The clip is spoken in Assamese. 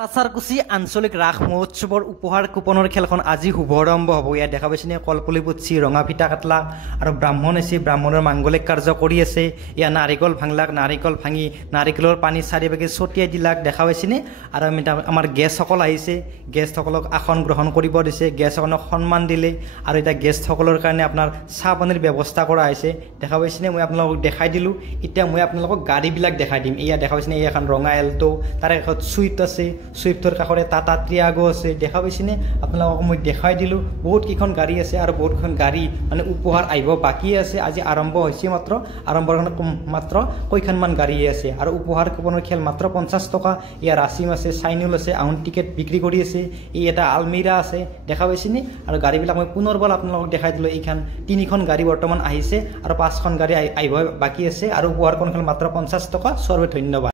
তাছাৰকুছি আঞ্চলিক ৰাস মহোৎসৱৰ উপহাৰ কুপনৰ খেলখন আজি শুভাৰম্ভ হ'ব। ইয়াত দেখা পাইছেনে কলপুলি পুতছি ৰঙা ফিটা কাটলা আৰু ব্ৰাহ্মণ আছে, ব্ৰাহ্মণৰ মাংগলিক কাৰ্য কৰি আছে। ইয়াত নাৰিকল ভাঙলাক, নাৰিকল ভাঙি নাৰিকলৰ পানী চাৰিভাগে ছটিয়াই দিলাক দেখা পাইছেনে। আৰু আমাৰ গেষ্টসকল আহিছে, গেষ্টসকলক আসন গ্ৰহণ কৰিব দিছে, গেষ্টসকলক সন্মান দিলে। আৰু এতিয়া গেষ্টসকলৰ কাৰণে আপোনাৰ চাহ পানীৰ ব্যৱস্থা কৰা হৈছে দেখা পাইছেনে। মই আপোনালোকক দেখাই দিলোঁ। এতিয়া মই আপোনালোকক গাড়ীবিলাক দেখাই দিম। এয়া দেখা পাইছেনে, এই এখন ৰঙা এল্টো, তাৰে এখন চুইফ্ট আছে, চুইফ্টৰ কাষৰে টাটা ত্ৰিয়াগো আছে দেখা পাইছেনে। আপোনালোকক মই দেখাই দিলোঁ। বহুত কেইখন গাড়ী আছে আৰু বহুতখন গাড়ী মানে উপহাৰ আহিব বাকী আছে। আজি আৰম্ভ হৈছে মাত্ৰ, আৰম্ভৰ মাত্ৰ কেইখনমান গাড়ী আছে। আৰু উপহাৰ কুপনৰ খেল মাত্ৰ 50 টকা। ইয়াৰ ৰাচিম আছে, চাইনুল আছে, আউন টিকেট বিক্ৰী কৰি আছে। এই এটা আলমিৰা আছে দেখা পাইছেনে। আৰু গাড়ীবিলাক মই পুনৰবাৰ আপোনালোকক দেখাই দিলোঁ। এইখন 3খন গাড়ী বৰ্তমান আহিছে আৰু 5খন গাড়ী আহিব বাকী আছে। আৰু উপহাৰ কোন খেল মাত্ৰ 50 টকা। সৰ্বে ধন্যবাদ।